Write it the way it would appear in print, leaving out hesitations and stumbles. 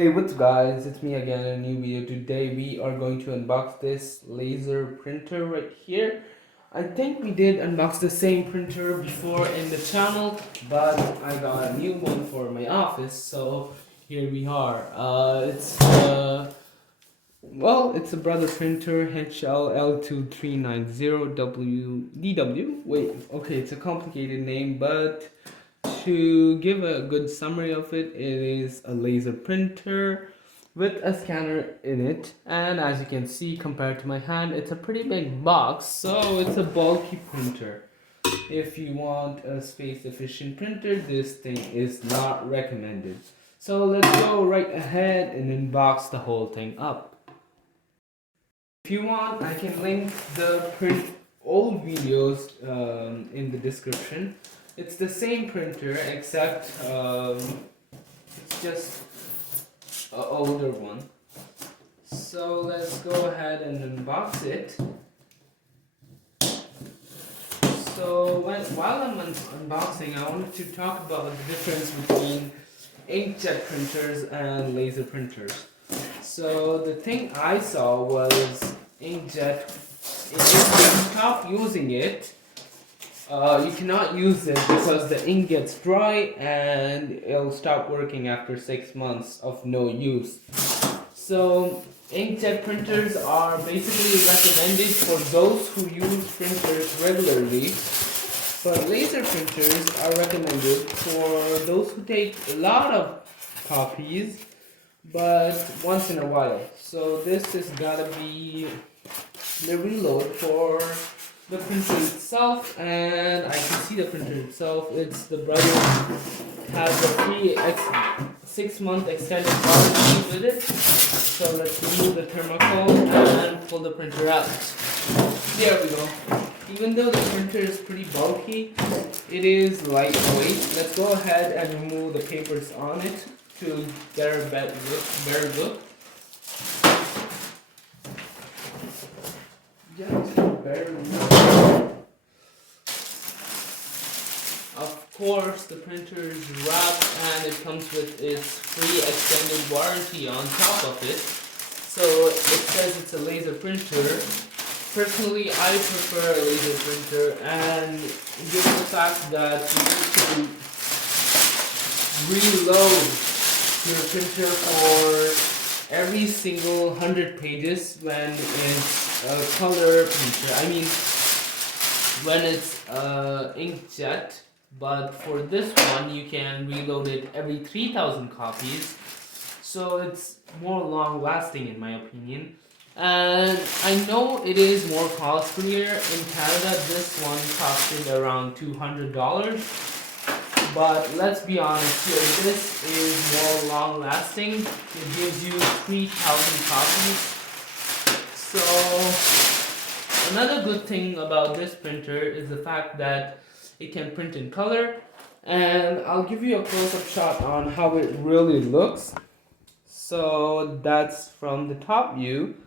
Hey, what's up guys? It's me again in a new video. Today we are going to unbox this laser printer right here. I think we did unbox the same printer before in the channel, but I got a new one for my office, so here we are. It's a Brother Printer HLL2390WDW. Wait, okay, it's a complicated name, but to give a good summary of it, it is a laser printer with a scanner in it, and as you can see, compared to my hand, it's a pretty big box, so it's a bulky printer. If you want a space efficient printer, this thing is not recommended. So let's go right ahead and unbox the whole thing up. If you want, I can link the old videos in the description. It's the same printer except it's just an older one. So let's go ahead and unbox it. So while I'm unboxing, I wanted to talk about the difference between inkjet printers and laser printers. So the thing I saw was inkjet. If you stop using it, you cannot use it because the ink gets dry and it'll stop working after 6 months of no use. So inkjet printers are basically recommended for those who use printers regularly, but laser printers are recommended for those who take a lot of copies but once in a while. So this has gotta be the reload for the printer itself, and I can see the printer itself. It's the Brother has a free 6-month extended warranty with it. So let's remove the thermocol and pull the printer out. There we go. Even though the printer is pretty bulky, it is lightweight. Let's go ahead and remove the papers on it to get a better look. Of course, the printer is wrapped and it comes with its free extended warranty on top of it. So it says it's a laser printer. Personally, I prefer a laser printer, and given the fact that you need to reload your printer for every single 100 pages when it's a color printer. I mean, when it's inkjet, but for this one you can reload it every 3,000 copies, so it's more long lasting in my opinion. And I know it is more costlier in Canada. This one costed around $200. But let's be honest here, this is more long lasting. It gives you 3,000 copies. So another good thing about this printer is the fact that it can print in color. And I'll give you a close-up shot on how it really looks. So that's from the top view.